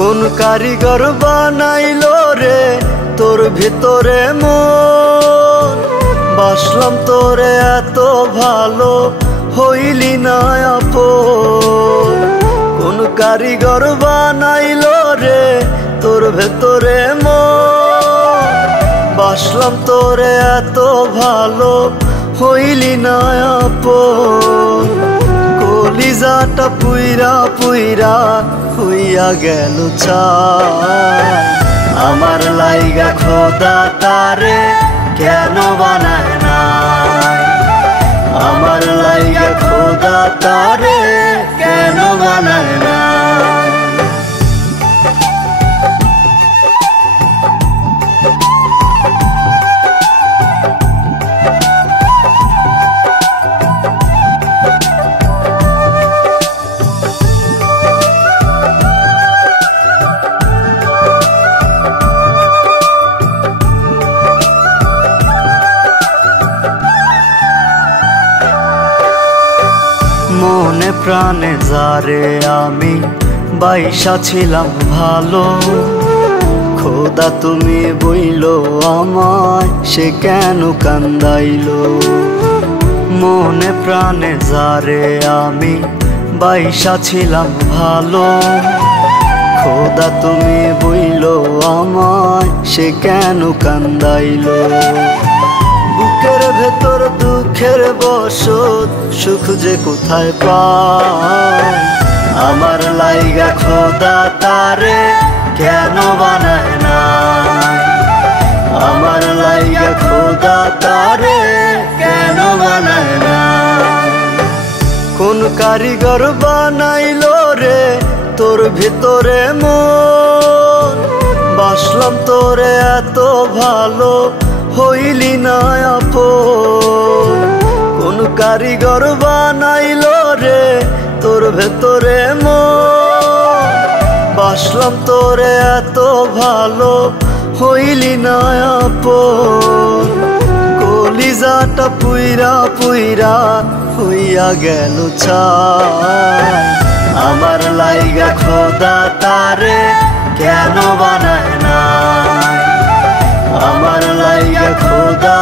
কোন কারিগর বানাইলো রে তোর ভিতরে মন, বাসলাম তোরে এত ভালো হইলি না আপন। কোন কারিগর বানাইলো রে তোর ভেতরে মন, বাসলাম তোরে এত ভালো হইলি না আপন। কলিজাটা পুইরা পুইরা হইয়া গেল ছাই, আমার লাইগা খোদা তারে কেন বানায় নাই, আমার লাইগা খোদা তারে কেন বানায় নাই। মনে প্রাণে যারে আমি বাইসা ছিলাম ভালো, খোদা তুমি বইলো আমায় সে কেন কান্দাইলো। মনে প্রাণে যারে আমি বাইসা ছিলাম ভালো, খোদা তুমি বইলো আমায় সে কেন কান্দাইলো। বুকের ভেতর দুঃখের বসত সুখ যে কোথায় পাই, আমার লাইগা খোদা তারে কেন বানায় নাই, আমার লাইগা খোদা তারে কেন বানায় নাই। কোন কারিগর বানাইলো রে তোর ভিতরে মন, বাসলাম তোরে এত ভালো হইলি না আপন। কোন কারিগর বানাইলো রে তোর ভেতরে মন, বাসলাম তোরে এত ভালো হইলি না আপন। কলিজাটা পুইরা পুইরা হইয়া গেল ছাই, আমার লাইগা খোদা তারে কেন বানায় নাই, আমার লাইগা খোদা